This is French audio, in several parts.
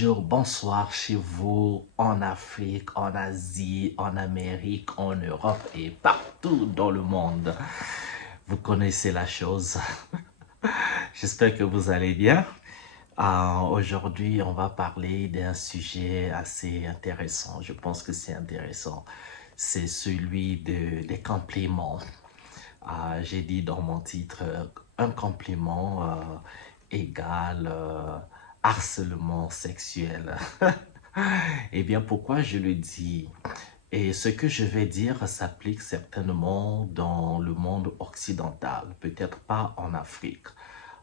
bonjour, bonsoir chez vous, en Afrique, en Asie, en Amérique, en Europe et partout dans le monde. Vous connaissez la chose. J'espère que vous allez bien. Aujourd'hui, on va parler d'un sujet assez intéressant. Je pense que c'est intéressant. C'est celui des compliments. J'ai dit dans mon titre, un compliment égale harcèlement sexuel. Eh bien, pourquoi je le dis? Et ce que je vais dire s'applique certainement dans le monde occidental, peut-être pas en Afrique,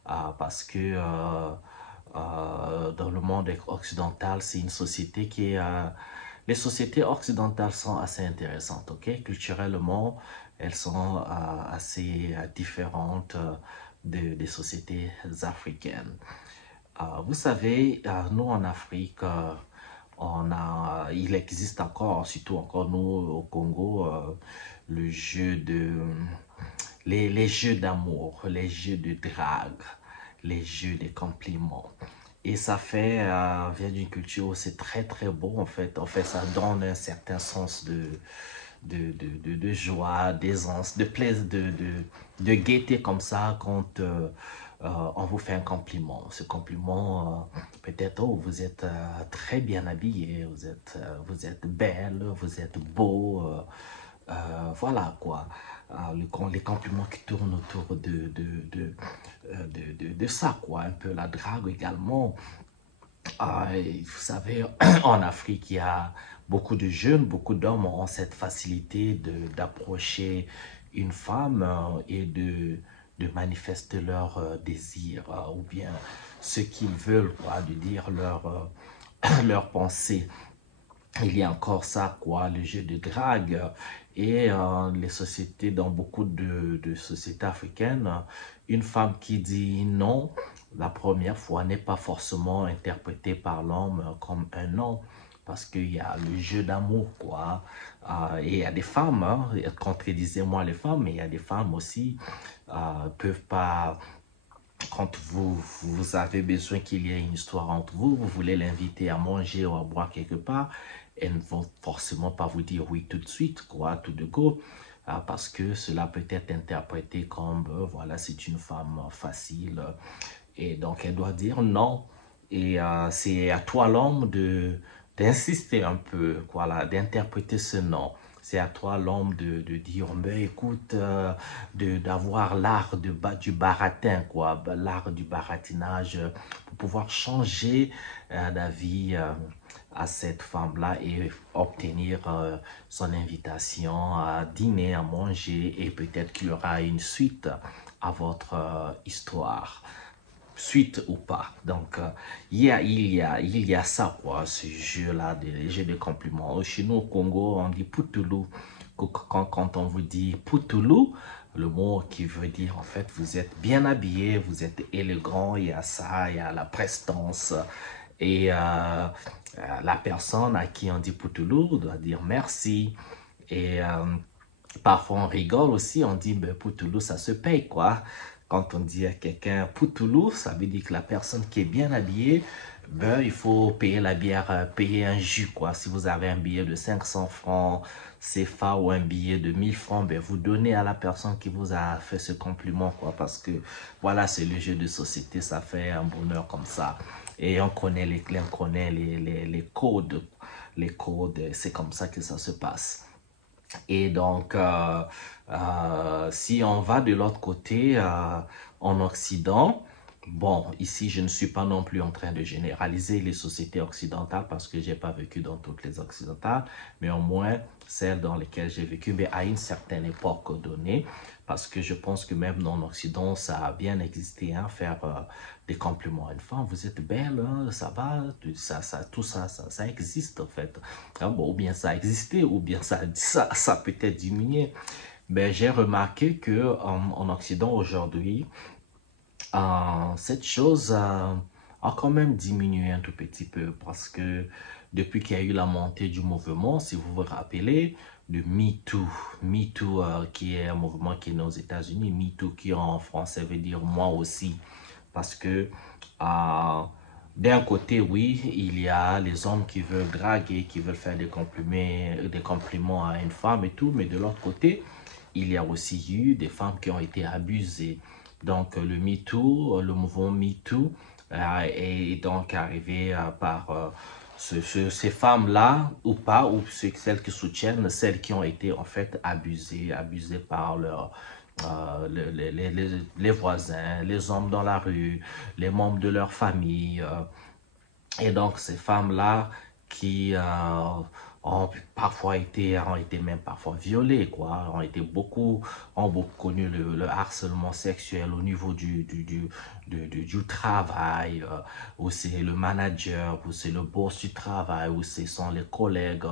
parce que dans le monde occidental, c'est une société qui est... les sociétés occidentales sont assez intéressantes, ok? Culturellement, elles sont assez différentes des sociétés africaines. Vous savez, nous en Afrique, il existe encore, surtout encore nous au Congo, le jeu les jeux d'amour, les jeux de drague, les jeux des compliments. Et ça vient d'une culture où c'est très très beau en fait. En fait, ça donne un certain sens de joie, d'aisance, de plaisir, de gaieté comme ça quand on vous fait un compliment. Ce compliment, peut-être, oh, vous êtes très bien habillé, vous êtes belle, vous êtes beau, voilà quoi. Les compliments qui tournent autour de ça, quoi. Un peu la drague également. Vous savez, en Afrique, il y a beaucoup de jeunes, beaucoup d'hommes ont cette facilité d'approcher une femme et de manifester leur désir ou bien ce qu'ils veulent, quoi, de dire leur pensée. Il y a encore ça, quoi, le jeu de drague. Et les sociétés, dans beaucoup de sociétés africaines, une femme qui dit non la première fois n'est pas forcément interprétée par l'homme comme un non. Parce qu'il y a le jeu d'amour, quoi. Et il y a des femmes, hein, contredisez-moi les femmes, mais il y a des femmes aussi peuvent pas quand vous avez besoin qu'il y ait une histoire entre vous, vous voulez l'inviter à manger ou à boire quelque part, elles ne vont forcément pas vous dire oui tout de suite, quoi, tout de go, parce que cela peut être interprété comme, voilà, c'est une femme facile, et donc elle doit dire non. Et c'est à toi l'homme d'insister un peu, voilà, d'interpréter ce non. C'est à toi l'homme de dire, ben écoute, d'avoir l'art du baratin, quoi, l'art du baratinage pour pouvoir changer la vie à cette femme-là et obtenir son invitation à dîner, à manger et peut-être qu'il y aura une suite à votre histoire suite ou pas. Donc, il y a ça, quoi, ce jeu-là, des jeux de compliments. Chez nous, au Congo, on dit Poutoulou. Quand on vous dit Poutoulou, le mot qui veut dire, en fait, vous êtes bien habillé, vous êtes élégant, il y a ça, il y a la prestance. Et la personne à qui on dit Poutoulou doit dire merci. Et parfois, on rigole aussi, on dit, ben, Poutoulou, ça se paye, quoi. Quand on dit à quelqu'un Poutoulou, ça veut dire que la personne qui est bien habillée, ben, il faut payer la bière, payer un jus, quoi. Si vous avez un billet de 500 francs CFA ou un billet de 1000 francs, ben, vous donnez à la personne qui vous a fait ce compliment, quoi. Parce que, voilà, c'est le jeu de société, ça fait un bonheur comme ça. Et on connaît on connaît les codes. Les codes, c'est comme ça que ça se passe. Et donc, si on va de l'autre côté, en Occident, bon, ici, je ne suis pas non plus en train de généraliser les sociétés occidentales parce que je n'ai pas vécu dans toutes les occidentales, mais au moins celles dans lesquelles j'ai vécu, mais à une certaine époque donnée, parce que je pense que même dans l'Occident, ça a bien existé, hein, faire des compliments à une femme. Vous êtes belle, hein, ça va, tout ça, ça existe en fait. Ah bon, ou bien ça a existé, ou bien ça peut être diminué. Mais j'ai remarqué que en Occident aujourd'hui, cette chose a quand même diminué un tout petit peu parce que depuis qu'il y a eu la montée du mouvement, si vous vous rappelez, de MeToo, MeToo qui est un mouvement qui est né aux États-Unis, MeToo qui en français veut dire moi aussi, parce que euh, d'un côté, oui, il y a les hommes qui veulent draguer, qui veulent faire des compliments à une femme et tout, mais de l'autre côté, il y a aussi eu des femmes qui ont été abusées. Donc, le MeToo, le mouvement MeToo est donc arrivé par ces femmes-là, ou pas, ou celles qui soutiennent, celles qui ont été en fait abusées par les voisins, les hommes dans la rue, les membres de leur famille. Et donc, ces femmes-là qui ont été même parfois violées, quoi, ont beaucoup connu le harcèlement sexuel au niveau du travail, où c'est le manager, où c'est le boss du travail, où ce sont les collègues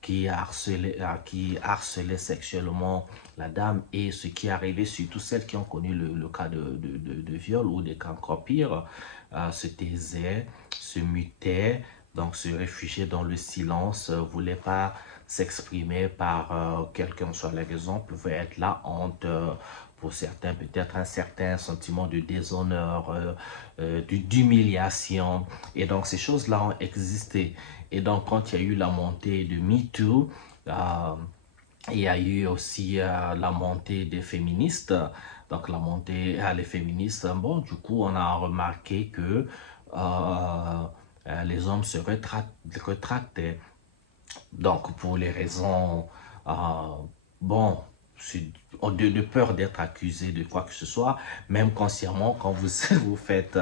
qui harcelaient sexuellement la dame. Et ce qui est arrivé, surtout celles qui ont connu le cas de viol ou des cas encore pires, se taisaient, se mutaient, donc se réfugiaient dans le silence, voulaient pas s'exprimer par quelle que soit la raison, pouvait être la honte, pour certains peut-être un certain sentiment de déshonneur, d'humiliation. Et donc ces choses-là ont existé. Et donc quand il y a eu la montée de MeToo, il y a eu aussi la montée des féministes. Donc la montée les féministes, bon, du coup, on a remarqué que les hommes se retractaient. Donc pour les raisons, euh, bon, de peur d'être accusé de quoi que ce soit, même consciemment, quand vous vous faites,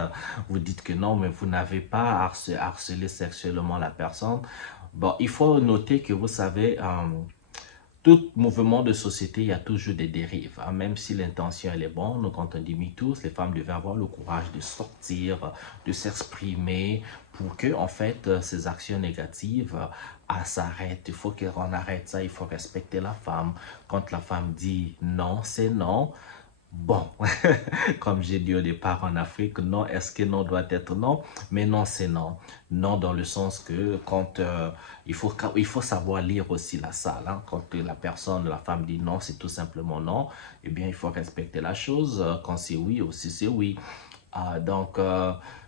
vous dites que non, mais vous n'avez pas harcelé sexuellement la personne. Bon, il faut noter que vous savez, tout mouvement de société, il y a toujours des dérives. Hein. Même si l'intention elle est bonne, quand on dit MeToo, les femmes devaient avoir le courage de sortir, de s'exprimer pour que, en fait, ces actions négatives s'arrêtent. Il faut qu'on arrête ça, il faut respecter la femme. Quand la femme dit non, c'est non. Bon, comme j'ai dit au départ en Afrique, non, est-ce que non doit être non? Mais non, c'est non. Non dans le sens que quand il faut savoir lire aussi la salle. Hein. Quand la femme dit non, c'est tout simplement non. Eh bien, il faut respecter la chose. Quand c'est oui, aussi c'est oui. Donc,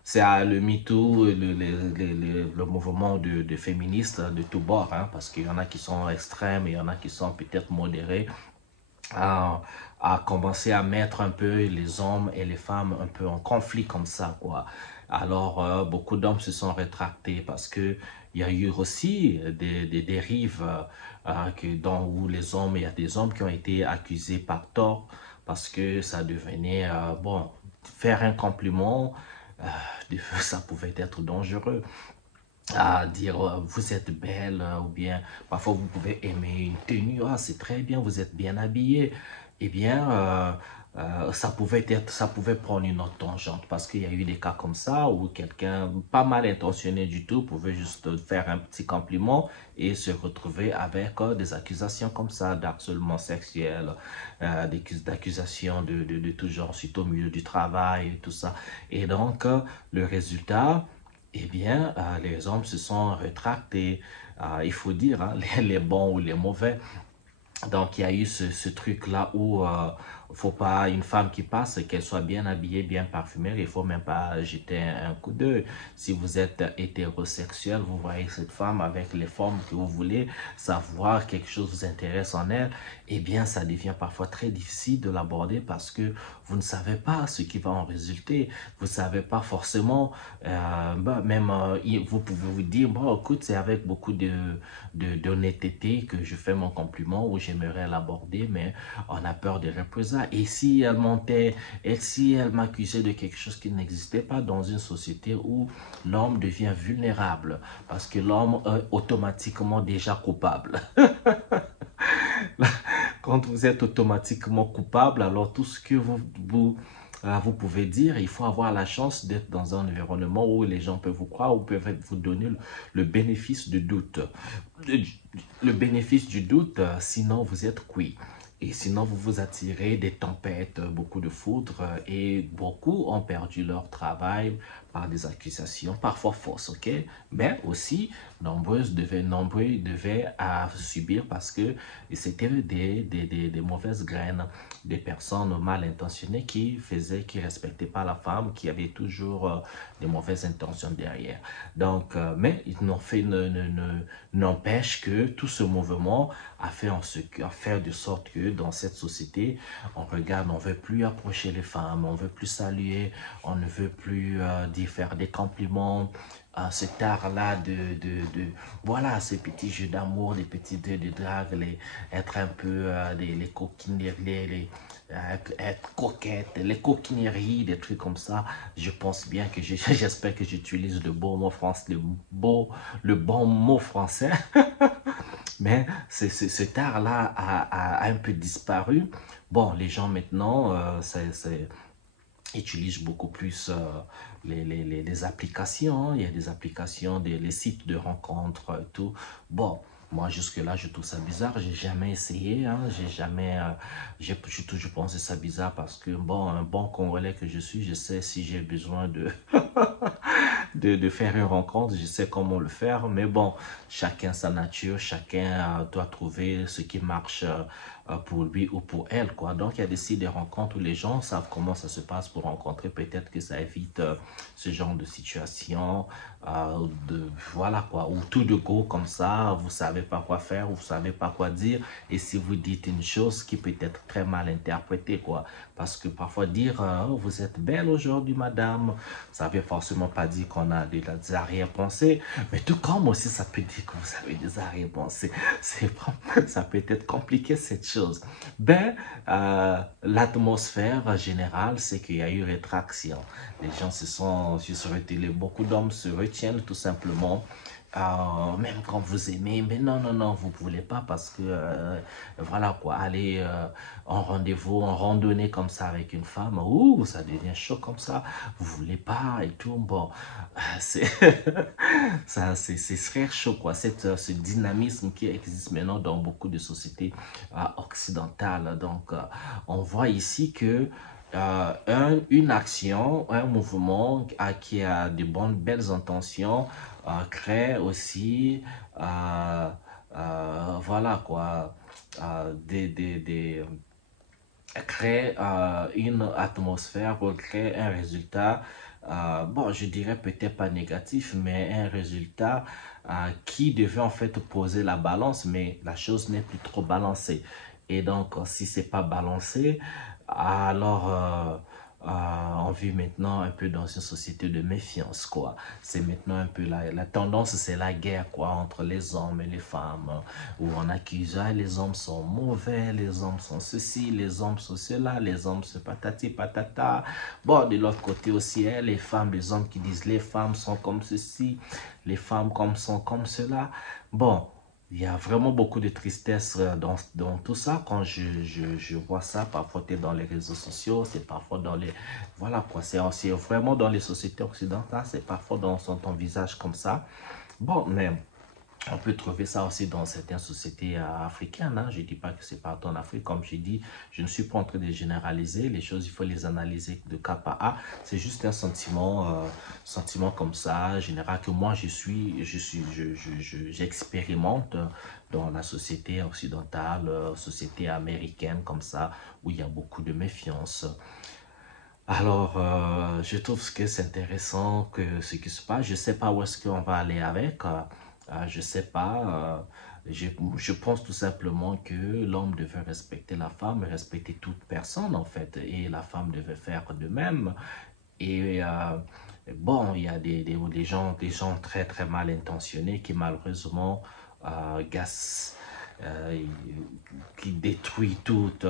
c'est le MeToo, le mouvement de féministes de tous bords, hein, parce qu'il y en a qui sont extrêmes et il y en a qui sont peut-être modérés à commencer à mettre un peu les hommes et les femmes un peu en conflit comme ça, quoi. Alors, beaucoup d'hommes se sont rétractés parce que il y a eu aussi des dérives où les hommes, il y a des hommes qui ont été accusés par tort parce que ça devenait, bon, faire un compliment, ça pouvait être dangereux à dire vous êtes belle ou bien parfois vous pouvez aimer une tenue, ah c'est très bien, vous êtes bien habillé. Eh bien, ça pouvait prendre une autre tangente parce qu'il y a eu des cas comme ça où quelqu'un pas mal intentionné du tout pouvait juste faire un petit compliment et se retrouver avec des accusations comme ça d'harcèlement sexuel, d'accusations de tout genre, surtout au milieu du travail et tout ça. Et donc, le résultat, eh bien, les hommes se sont rétractés, il faut dire, hein, les bons ou les mauvais. Donc, il y a eu ce truc-là où faut pas une femme qui passe, qu'elle soit bien habillée, bien parfumée, il faut même pas jeter un coup d'œil. Si vous êtes hétérosexuel, vous voyez cette femme avec les formes que vous voulez, savoir quelque chose vous intéresse en elle, eh bien, ça devient parfois très difficile de l'aborder parce que vous ne savez pas ce qui va en résulter. Vous savez pas forcément, vous pouvez vous dire, bon, écoute, c'est avec beaucoup d'honnêteté que je fais mon compliment ou j'aimerais l'aborder, mais on a peur des représailles. Et si elle mentait, et si elle m'accusait de quelque chose qui n'existait pas dans une société où l'homme devient vulnérable, parce que l'homme est automatiquement déjà coupable. Quand vous êtes automatiquement coupable, alors tout ce que vous pouvez dire, il faut avoir la chance d'être dans un environnement où les gens peuvent vous croire ou peuvent vous donner le bénéfice du doute. Le bénéfice du doute, sinon vous êtes cuit. Et sinon, vous vous attirez des tempêtes, beaucoup de foudre, et beaucoup ont perdu leur travail par des accusations, parfois fausses, ok? Mais aussi, nombreux devaient subir parce que c'était des mauvaises graines, des personnes mal intentionnées qui respectaient pas la femme, qui avaient toujours des mauvaises intentions derrière. Donc, mais ils n'ont fait, n'empêche que tout ce mouvement a fait de sorte que dans cette société, on regarde, on veut plus approcher les femmes, on veut plus saluer, on ne veut plus dire faire des compliments, cet art-là voilà, ces petits jeux d'amour, les petits jeux de drague, être un peu les coquineries, être coquette, les coquineries, des trucs comme ça. Je pense bien que j'espère que j'utilise le bon mot français, le bon mot français. Mais cet art-là a un peu disparu. Bon, les gens maintenant, utilisent beaucoup plus les applications, hein. Il y a des applications, les sites de rencontres, tout. Bon, moi jusque-là, je trouve ça bizarre. J'ai jamais essayé, hein. J'ai jamais, j'ai toujours pensé ça bizarre parce que, bon, un bon Congolais que je suis, je sais si j'ai besoin de faire une rencontre, je sais comment le faire. Mais bon, chacun sa nature, chacun doit trouver ce qui marche pour lui ou pour elle, quoi. Donc, il y a des sites de rencontres où les gens savent comment ça se passe pour rencontrer. Peut-être que ça évite ce genre de situation, voilà, quoi. Ou tout de go, comme ça, vous savez pas quoi faire, vous savez pas quoi dire. Et si vous dites une chose qui peut être très mal interprétée, quoi. Parce que parfois dire, oh, vous êtes belle aujourd'hui, madame, ça veut forcément pas dire qu'on a des arrière-pensées. Mais tout comme aussi, ça peut dire que vous avez des arrière-pensées. Ça peut être compliqué, cette chose. Ben, l'atmosphère générale, c'est qu'il y a eu rétraction. Les gens se retirés. Beaucoup d'hommes se retiennent tout simplement. Même quand vous aimez, mais non, non, non, vous ne voulez pas parce que, voilà quoi, aller en rendez-vous, en randonnée comme ça avec une femme, ouh, ça devient chaud comme ça, vous voulez pas et tout, bon, c'est ça, c'est très chaud quoi, ce dynamisme qui existe maintenant dans beaucoup de sociétés occidentales. Donc, on voit ici que une action, un mouvement qui a de belles intentions crée aussi, voilà quoi, crée une atmosphère, crée un résultat, bon, je dirais peut-être pas négatif, mais un résultat qui devait en fait poser la balance, mais la chose n'est plus trop balancée. Et donc, si c'est pas balancé, alors on vit maintenant un peu dans une société de méfiance, quoi. C'est maintenant un peu la tendance, c'est la guerre, quoi, entre les hommes et les femmes, où on accuse, ah, les hommes sont mauvais, les hommes sont ceci, les hommes sont cela, les hommes sont patati patata. Bon, de l'autre côté aussi, hein, les femmes, les hommes qui disent les femmes sont comme ceci, les femmes sont comme cela. Bon, il y a vraiment beaucoup de tristesse dans tout ça. Quand je vois ça, parfois tu es dans les réseaux sociaux, c'est parfois dans les... Voilà quoi, c'est aussi vraiment dans les sociétés occidentales, c'est parfois dans ton visage comme ça. Bon, mais on peut trouver ça aussi dans certaines sociétés africaines, hein. Je ne dis pas que c'est partout en Afrique. Comme je dis, je ne suis pas en train de généraliser. Les choses, il faut les analyser de cas par cas. C'est juste un sentiment comme ça, général, que moi, j'expérimente dans la société occidentale, société américaine, comme ça, où il y a beaucoup de méfiance. Alors, je trouve que c'est intéressant que ce qui se passe. Je ne sais pas où est-ce qu'on va aller avec. Je ne sais pas. Je pense tout simplement que l'homme devait respecter la femme, respecter toute personne en fait. Et la femme devait faire de même. Et bon, il y a des gens très très mal intentionnés qui malheureusement gassent, euh, qui détruit toute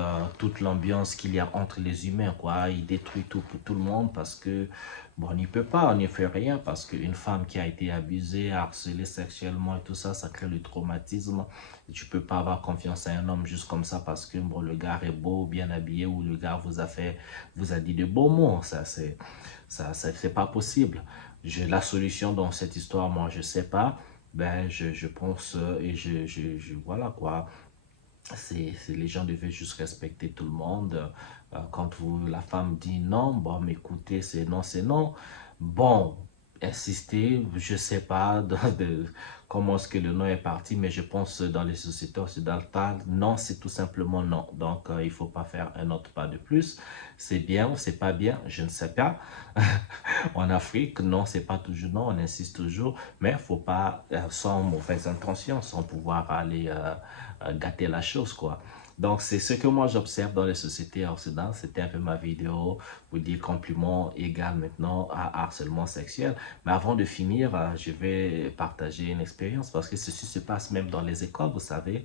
l'ambiance qu'il y a entre les humains, quoi. Il détruit tout pour tout le monde parce que, bon, on n'y peut pas, on n'y fait rien parce qu'une femme qui a été abusée, harcelée sexuellement et tout ça, ça crée le traumatisme. Et tu peux pas avoir confiance à un homme juste comme ça parce que, bon, le gars est beau, bien habillé ou le gars vous a dit de beaux mots. C'est pas possible. La solution dans cette histoire, moi, je sais pas. Ben, je pense et voilà quoi. Les gens devaient juste respecter tout le monde. Quand la femme dit non, bon, mais écoutez, c'est non, c'est non. Bon, insister, je sais pas comment est-ce que le nom est parti, mais je pense dans les sociétés occidentales, non, c'est tout simplement non. Donc, il faut pas faire un autre pas de plus. C'est bien ou c'est pas bien, je ne sais pas. En Afrique, non, c'est pas toujours non, on insiste toujours, mais faut pas, sans mauvaise intention, sans pouvoir aller gâter la chose, quoi. Donc, c'est ce que moi j'observe dans les sociétés occidentales. C'était un peu ma vidéo pour dire compliment égal maintenant à harcèlement sexuel. Mais avant de finir, je vais partager une expérience parce que ceci se passe même dans les écoles, vous savez.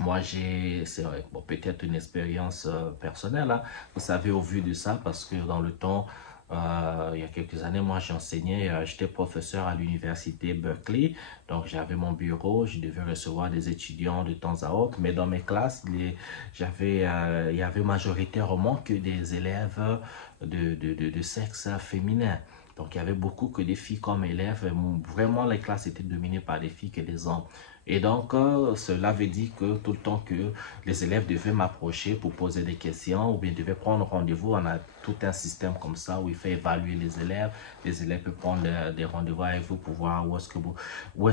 Moi, c'est vrai, bon, peut-être une expérience personnelle, hein. Vous savez, au vu de ça, parce que dans le temps, il y a quelques années, moi, j'enseignais, j'étais professeur à l'université Berkeley. Donc, j'avais mon bureau, je devais recevoir des étudiants de temps à autre. Mais dans mes classes, il y avait majoritairement que des élèves de sexe féminin. Donc, il y avait beaucoup que des filles comme élèves. Vraiment, les classes étaient dominées par des filles que des hommes. Et donc, cela veut dire que tout le temps que les élèves devaient m'approcher pour poser des questions ou bien devaient prendre rendez-vous, on a tout un système comme ça où il fait évaluer les élèves. Les élèves peuvent prendre des rendez-vous avec vous pour voir où est-ce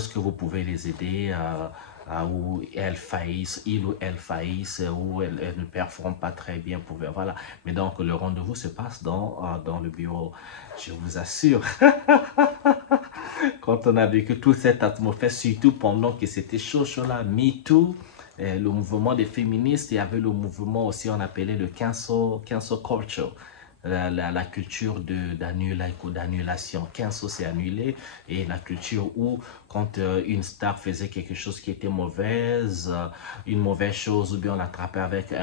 que vous pouvez les aider, où elles faillissent, il ou elle faillissent, où elles ne performent pas très bien. Voilà. Mais donc, le rendez-vous se passe dans le bureau. Je vous assure. Quand on a vécu toute cette atmosphère, surtout pendant que c'était chaud, chaud là, MeToo, le mouvement des féministes, il y avait le mouvement aussi, on appelait le cancel culture, la culture d'annulation. Cancel, c'est annulé, et la culture où, quand une star faisait quelque chose qui était mauvaise, une mauvaise chose, ou bien on l'attrapait avec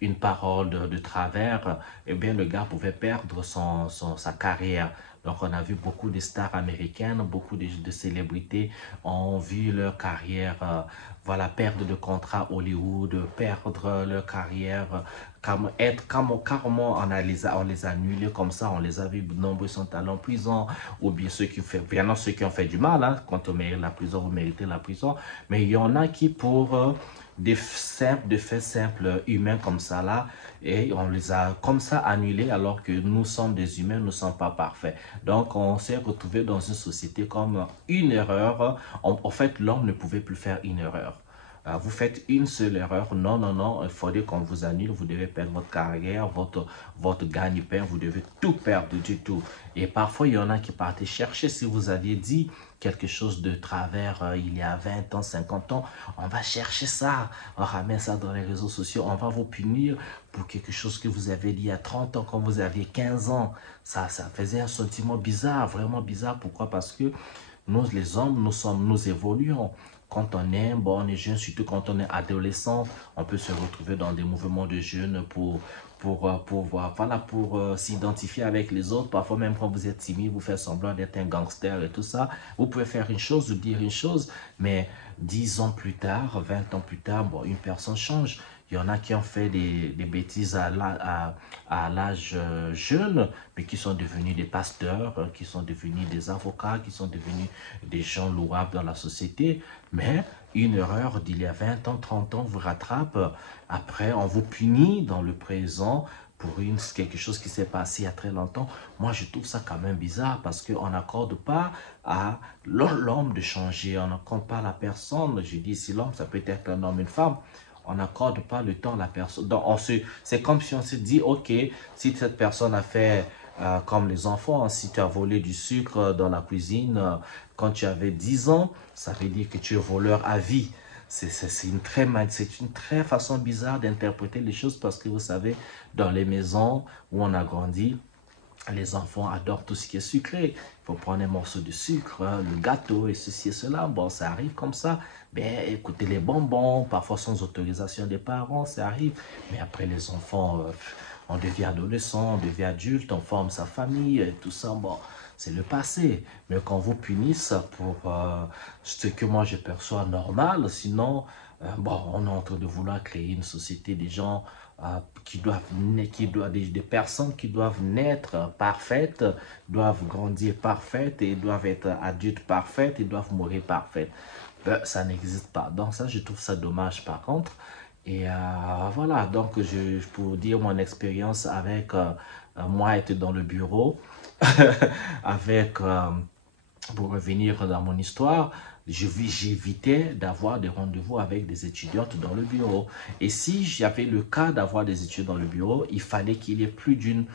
une parole de travers, eh bien le gars pouvait perdre sa carrière. Donc, on a vu beaucoup de stars américaines, beaucoup de célébrités ont vu leur carrière, voilà, perdre de contrat Hollywood, perdre leur carrière, carrément on les a annulés comme ça, on les a vus nombreux sont allés en prison, ou bien ceux qui ont fait du mal, hein, quand on mérite la prison, vous méritez la prison, mais il y en a qui pour des faits simples humains comme ça là, et on les a comme ça annulés alors que nous sommes des humains, nous ne sommes pas parfaits. Donc on s'est retrouvé dans une société comme une erreur. En fait, l'homme ne pouvait plus faire une erreur. Vous faites une seule erreur, non, non, non, il faudrait qu'on vous annule, vous devez perdre votre carrière, votre gagne-pain, vous devez tout perdre du tout. Et parfois, il y en a qui partaient chercher, si vous aviez dit quelque chose de travers il y a 20 ans, 50 ans, on va chercher ça, on ramène ça dans les réseaux sociaux, on va vous punir pour quelque chose que vous avez dit il y a 30 ans quand vous aviez 15 ans. Ça faisait un sentiment bizarre, vraiment bizarre. Pourquoi? Parce que nous, les hommes, nous évoluons. Quand on est, bon, on est jeune, surtout quand on est adolescent, on peut se retrouver dans des mouvements de jeunes pour s'identifier avec les autres. Parfois, même quand vous êtes timide, vous faites semblant d'être un gangster et tout ça. Vous pouvez faire une chose ou dire une chose, mais 10 ans plus tard, 20 ans plus tard, bon, une personne change. Il y en a qui ont fait des bêtises à l'âge jeune, mais qui sont devenus des pasteurs, qui sont devenus des avocats, qui sont devenus des gens louables dans la société. Mais une erreur d'il y a 20 ans, 30 ans vous rattrape. Après, on vous punit dans le présent pour quelque chose qui s'est passé il y a très longtemps. Moi, je trouve ça quand même bizarre parce qu'on n'accorde pas à l'homme de changer. On n'accorde pas à la personne. Je dis, si l'homme, ça peut être un homme, une femme. On n'accorde pas le temps à la personne. Donc, c'est comme si on se dit, OK, si cette personne a fait comme les enfants, hein, si tu as volé du sucre dans la cuisine quand tu avais 10 ans, ça veut dire que tu es voleur à vie. C'est une très façon bizarre d'interpréter les choses parce que vous savez, dans les maisons où on a grandi, les enfants adorent tout ce qui est sucré. Il faut prendre un morceau de sucre, le gâteau et ceci et cela. Bon, ça arrive comme ça. Ben, écoutez, les bonbons, parfois sans autorisation des parents, ça arrive. Mais après, les enfants, on devient adolescent, on devient adulte, on forme sa famille, et tout ça. Bon, c'est le passé. Mais quand vous punissez pour ce que moi je perçois normal, sinon, bon, on est en train de vouloir créer une société des gens des personnes qui doivent naître parfaites, doivent grandir parfaites et doivent être adultes parfaites et doivent mourir parfaites. Ben, ça n'existe pas. Donc ça, je trouve ça dommage par contre. Et voilà, donc pour dire mon expérience avec moi être dans le bureau avec, pour revenir dans mon histoire, j'évitais d'avoir des rendez-vous avec des étudiantes dans le bureau. Et si j'avais le cas d'avoir des étudiants dans le bureau, il fallait qu'il y ait plus d'une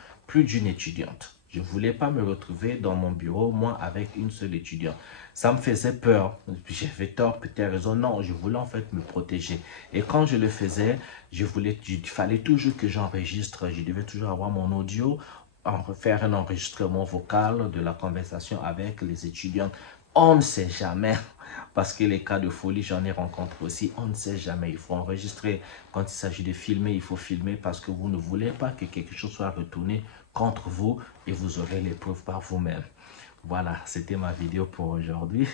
étudiante. Je ne voulais pas me retrouver dans mon bureau, moi, avec une seule étudiante. Ça me faisait peur. J'avais tort, peut-être raison. Non, je voulais en fait me protéger. Et quand je le faisais, il fallait toujours que j'enregistre. Je devais toujours avoir mon audio, faire un enregistrement vocal de la conversation avec les étudiants. On ne sait jamais, parce que les cas de folie, j'en ai rencontré aussi, on ne sait jamais. Il faut enregistrer. Quand il s'agit de filmer, il faut filmer parce que vous ne voulez pas que quelque chose soit retourné contre vous et vous aurez les preuves par vous-même. Voilà, c'était ma vidéo pour aujourd'hui.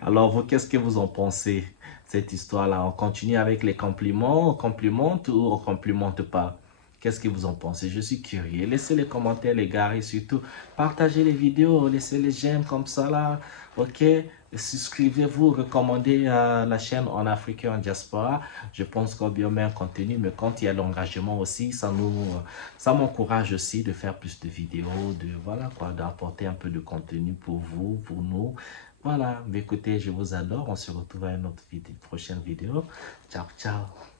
Alors, vous, qu'est-ce que vous en pensez, cette histoire-là? On continue avec les compliments, on complimente ou on complimente pas? Qu'est-ce que vous en pensez? Je suis curieux. Laissez les commentaires, les gars, et surtout, partagez les vidéos, laissez les j'aime comme ça, là, ok? Souscrivez-vous, recommandez la chaîne En Afrique et en Diaspora. Je pense qu'on bien met un contenu, mais quand il y a l'engagement aussi, ça m'encourage aussi de faire plus de vidéos, voilà quoi, d'apporter un peu de contenu pour vous, pour nous. Voilà, mais écoutez, je vous adore. On se retrouve à une autre prochaine vidéo. Ciao, ciao.